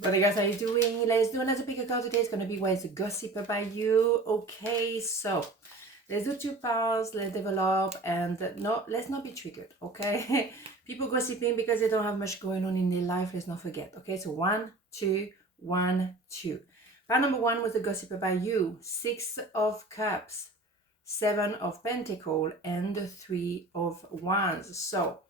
What you guys are you doing? Let's do another pick a card today. It's gonna be where's the gossip about you. Okay, so let's do two piles, let's develop, and no, let's not be triggered, okay? People gossiping because they don't have much going on in their life, let's not forget. Okay, so 1, 2, 1, 2. Pile number 1 was the gossip about you. 6 of Cups, 7 of Pentacles, and the 3 of Wands. So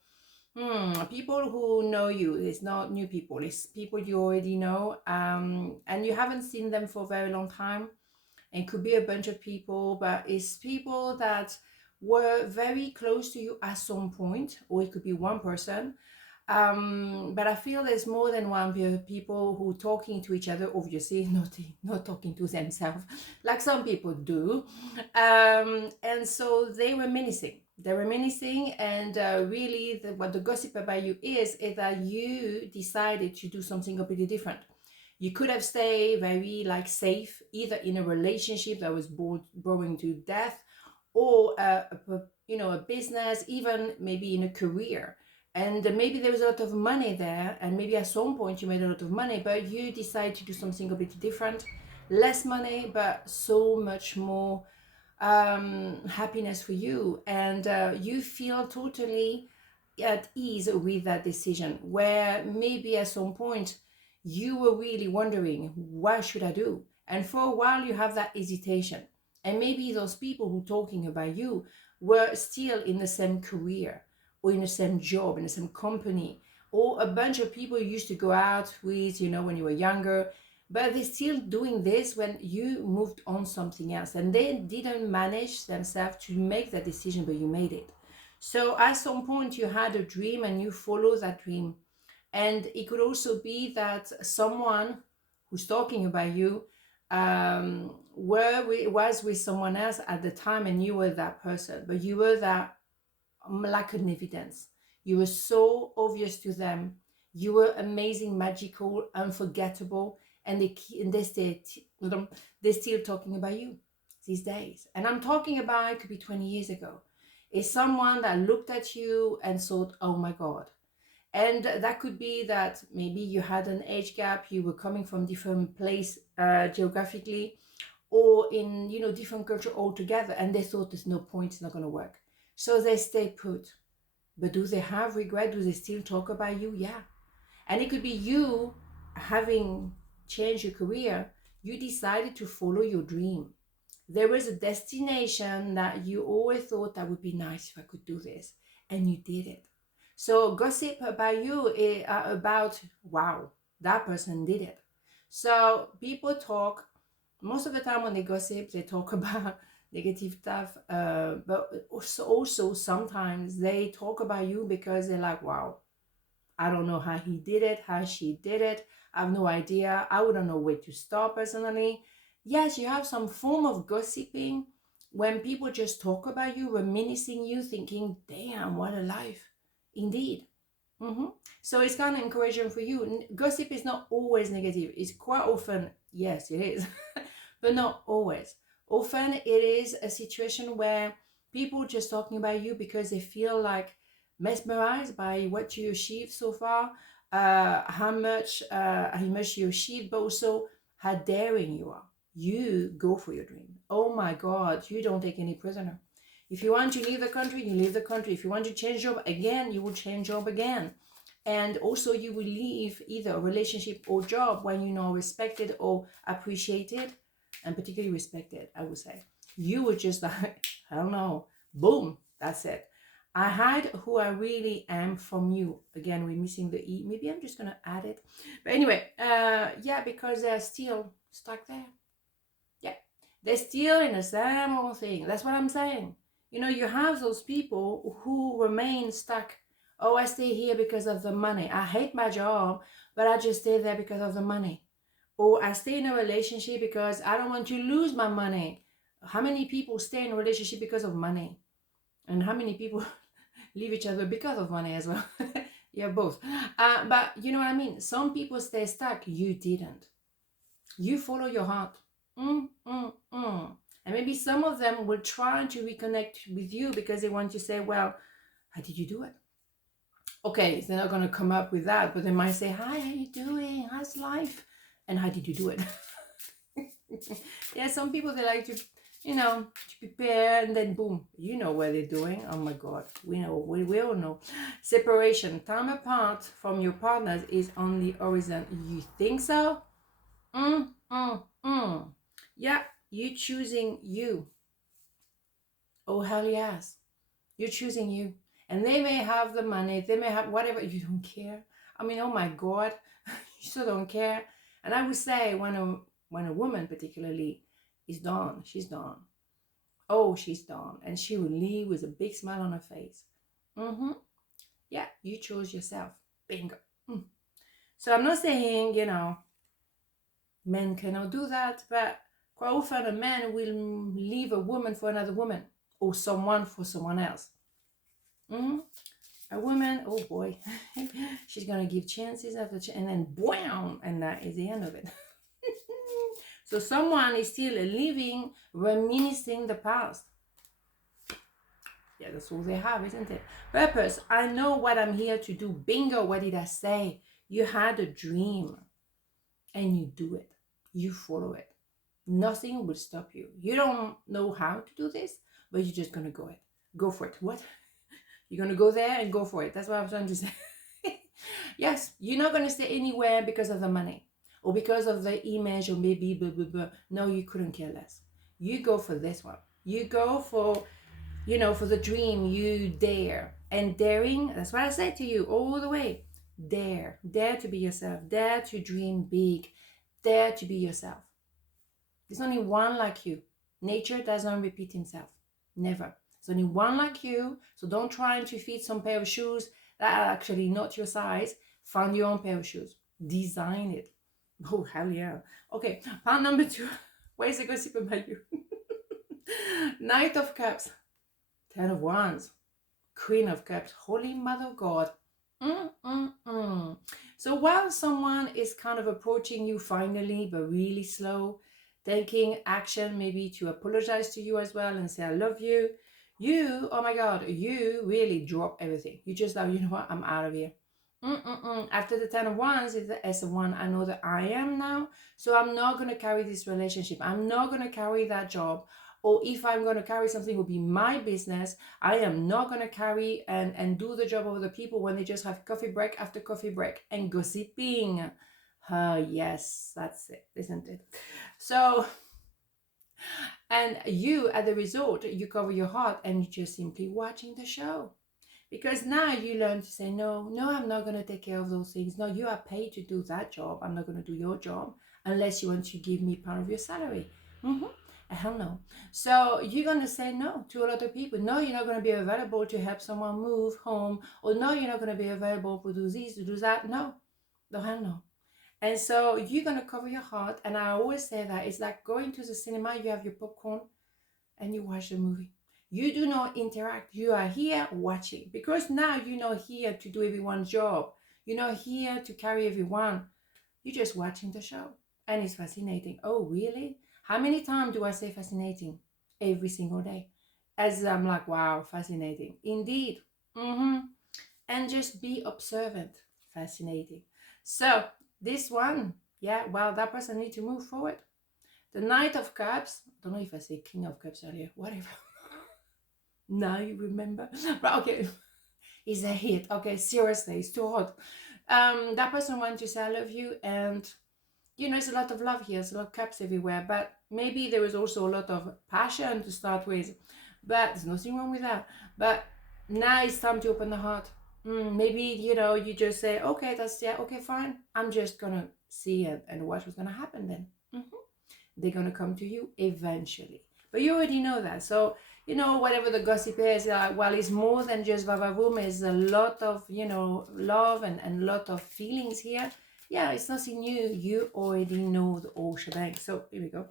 people who know you, it's not new people, it's people you already know, and you haven't seen them for a very long time. And it could be a bunch of people, but it's people that were very close to you at some point, or it could be one person. But I feel there's more than one people who talking to each other, obviously not talking to themselves like some people do. And so they were menacing. They were menacing, and really what the gossip about you is that you decided to do something completely different. You could have stayed very like safe, either in a relationship that was boring to death, or a business, even maybe in a career. And maybe there was a lot of money there, and maybe at some point you made a lot of money, but you decide to do something completely different. Less money, but so much more happiness for you. And you feel totally at ease with that decision, where maybe at some point you were really wondering, what should I do? And for a while you have that hesitation. And maybe those people who talking about you were still in the same career, or in the same job, in the same company, or a bunch of people you used to go out with, when you were younger, but they're still doing this when you moved on something else, and they didn't manage themselves to make that decision, but you made it. So at some point you had a dream and you follow that dream. And it could also be that someone who's talking about you was with someone else at the time, and you were that person, but you were that lack of evidence. You were so obvious to them. You were amazing, magical, unforgettable, and they're still talking about you these days. And I'm talking about, it could be 20 years ago. It's someone that looked at you and thought, oh my God. And that could be that maybe you had an age gap, you were coming from different place geographically, or in different culture altogether, and they thought there's no point, it's not going to work. So they stay put. But do they have regret? Do they still talk about you? Yeah. And it could be you having changed your career. You decided to follow your dream. There was a destination that you always thought that would be nice if I could do this. And you did it. So gossip about you is about, wow, that person did it. So people talk, most of the time when they gossip, they talk about negative stuff, but also sometimes they talk about you because they're like, wow, I don't know how he did it, how she did it, I have no idea, I wouldn't know where to start personally. Yes, you have some form of gossiping when people just talk about you, reminiscing you, thinking, damn, what a life. Indeed. So it's kind of encouraging for you. Gossip is not always negative. It's quite often, yes, it is, but not always. Often it is a situation where people just talking about you because they feel like mesmerized by what you achieved so far, how much you achieved, but also how daring you are. You go for your dream. Oh my God, you don't take any prisoner. If you want to leave the country, you leave the country. If you want to change job again, you will change job again. And also you will leave either a relationship or job when you know respected or appreciated, and particularly respected, I would say. You would just like, I don't know, boom, that's it. I hide who I really am from you. Again, we're missing the E. Maybe I'm just going to add it. But anyway, yeah, because they're still stuck there. Yeah, they're still in the same old thing. That's what I'm saying. You have those people who remain stuck. Oh, I stay here because of the money. I hate my job, but I just stay there because of the money. Or I stay in a relationship because I don't want to lose my money. How many people stay in a relationship because of money? And how many people leave each other because of money as well? Yeah, both. But you know what I mean? Some people stay stuck. You didn't. You follow your heart. And maybe some of them will try to reconnect with you because they want to say, well, how did you do it? Okay, they're not going to come up with that, but they might say, hi, how you doing? How's life, and how did you do it? Yeah, some people, they like to, to prepare, and then boom, you know what they're doing. Oh my God, we know, we all know. Separation, time apart from your partners is on the horizon. You think so? Yeah, you choosing you. Oh, hell yes. You're choosing you. And they may have the money, they may have whatever, you don't care. I mean, oh my God, you still don't care. And I would say when a woman particularly is done, she's done. Oh, she's done. And she will leave with a big smile on her face. Yeah, you chose yourself. Bingo. So I'm not saying, men cannot do that, but quite often a man will leave a woman for another woman, or someone for someone else. A woman, oh boy, she's gonna give chances after and then bam, and that is the end of it. So someone is still living, reminiscing the past. Yeah, that's all they have, isn't it? Purpose, I know what I'm here to do. Bingo, what did I say? You had a dream and you do it. You follow it. Nothing will stop you. You don't know how to do this, but you're just gonna go for it. What? You're gonna go there and go for it. That's what I'm trying to say. Yes, you're not gonna stay anywhere because of the money or because of the image or maybe blah, blah, blah. No, you couldn't care less. You go for this one. You go for, for the dream. You dare. And daring, that's what I said to you all the way. Dare to be yourself. Dare to dream big. Dare to be yourself. There's only one like you. Nature doesn't repeat himself. Never. There's only one like you. So don't try to fit some pair of shoes that are actually not your size. Find your own pair of shoes. Design it. Oh, hell yeah. Okay, part number 2. Where's the gossip about you? Knight of Cups. 10 of Wands. Queen of Cups. Holy Mother of God. So while someone is kind of approaching you finally, but really slow, taking action maybe to apologize to you as well and say, I love you. You, oh my God, you really drop everything. You just like, you know what, I'm out of here. After the 10 of Wands is the S1. I know that I am now. So I'm not going to carry this relationship. I'm not going to carry that job. Or if I'm going to carry something, it will be my business. I am not going to carry and do the job of other people when they just have coffee break after coffee break and gossiping. Yes, that's it, isn't it? So, and you at the resort, you cover your heart and you're just simply watching the show. Because now you learn to say, no, I'm not going to take care of those things. No, you are paid to do that job. I'm not going to do your job unless you want to give me part of your salary. Hell no. So you're going to say no to a lot of people. No, you're not going to be available to help someone move home. Or no, you're not going to be available to do this, to do that. No, hell no. And so you're going to cover your heart. And I always say that it's like going to the cinema. You have your popcorn and you watch the movie. You do not interact. You are here watching. Because now you're not here to do everyone's job. You're not here to carry everyone. You're just watching the show. And it's fascinating. Oh, really? How many times do I say fascinating? Every single day. As I'm like, wow, fascinating. Indeed. And just be observant. Fascinating. So this one, yeah, well, that person needs to move forward. The Knight of Cups. I don't know if I said King of Cups earlier. Whatever. Now you remember. But okay. It's a hit. Okay, seriously, it's too hot. That person wants to say I love you, and there's a lot of love here, there's a lot of cups everywhere, but maybe there is also a lot of passion to start with, but there's nothing wrong with that. But now it's time to open the heart. Maybe you just say, okay, okay, fine, I'm just gonna see and watch what's gonna happen then. They're gonna come to you eventually, but you already know that. So whatever the gossip is, well, it's more than just vavavoom. It's a lot of love and a lot of feelings here. Yeah, it's nothing new. You already know the whole shebang. So here we go.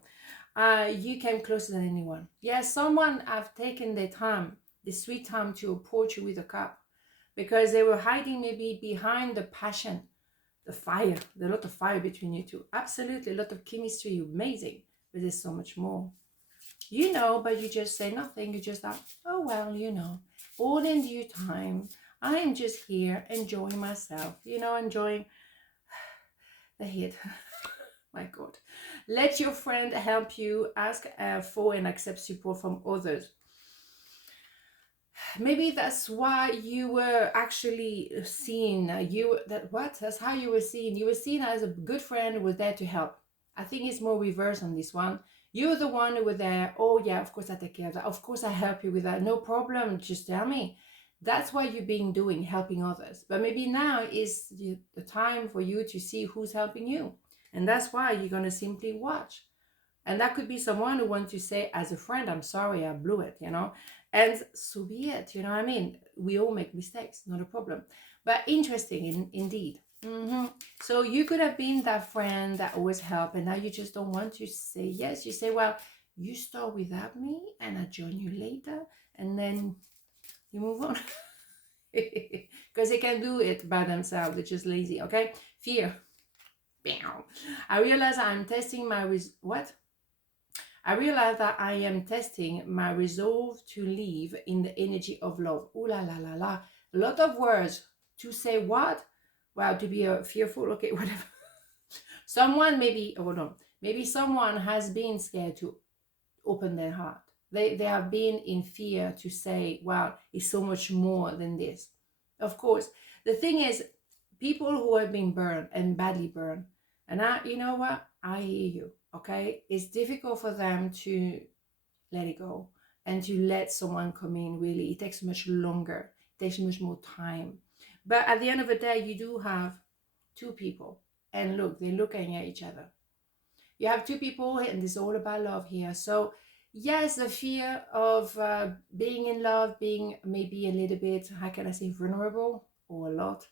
You came closer than anyone. Yeah, someone have taken their time, the sweet time, to approach you with a cup, because they were hiding maybe behind the passion, the fire. There's a lot of fire between you two. Absolutely, a lot of chemistry. Amazing. But there's so much more. But you just say nothing. You just like, oh, well, all in due time. I am just here enjoying myself, enjoying the hit. My God. Let your friend help you. Ask for and accept support from others. Maybe that's why you were actually seen. That's how you were seen. You were seen as a good friend who was there to help. I think it's more reverse on this one. You're the one who were there. Oh yeah, of course I take care of that. Of course I help you with that. No problem. Just tell me. That's what you've been doing, helping others. But maybe now is the time for you to see who's helping you. And that's why you're going to simply watch. And that could be someone who wants to say, as a friend, I'm sorry, I blew it, and so be it, what I mean? We all make mistakes, not a problem. But interesting, indeed. So you could have been that friend that always helped, and now you just don't want to say yes. You say, well, you start without me, and I join you later, and then you move on. Because they can do it by themselves. They're just lazy, okay? Fear. I realize I'm testing my what? I realize that I am testing my resolve to live in the energy of love. Ooh la la la la. A lot of words to say what? Well, to be fearful. Okay, whatever. Someone maybe, hold on. Maybe someone has been scared to open their heart. They have been in fear to say, wow, it's so much more than this. Of course, the thing is, people who have been burned and badly burned, and you know what? I hear you, okay? It's difficult for them to let it go and to let someone come in, really. It takes much longer. It takes much more time. But at the end of the day, you do have two people. And look, they're looking at each other. You have two people, and it's all about love here. So yes, the fear of being in love, being maybe a little bit, how can I say, vulnerable, or a lot,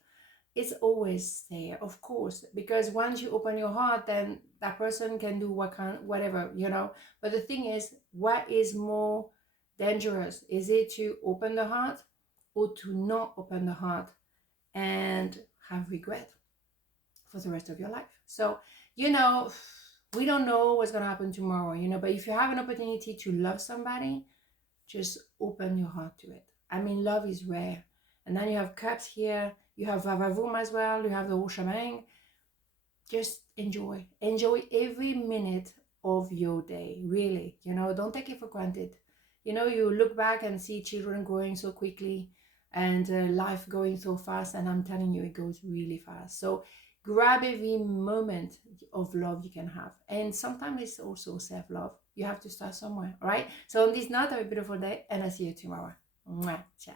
it's always there, of course, because once you open your heart, then that person can do whatever, But the thing is, what is more dangerous? Is it to open the heart or to not open the heart and have regret for the rest of your life? So, we don't know what's going to happen tomorrow, but if you have an opportunity to love somebody, just open your heart to it. I mean, love is rare. And then you have cups here, you have vavavoom as well, you have the whole shebang. Just enjoy every minute of your day, really. Don't take it for granted. You look back and see children growing so quickly and life going so fast, and I'm telling you, it goes really fast. So grab every moment of love you can have, and sometimes it's also self-love. You have to start somewhere. All right, so on this note, have a beautiful day, and I'll see you tomorrow. Mwah. Ciao.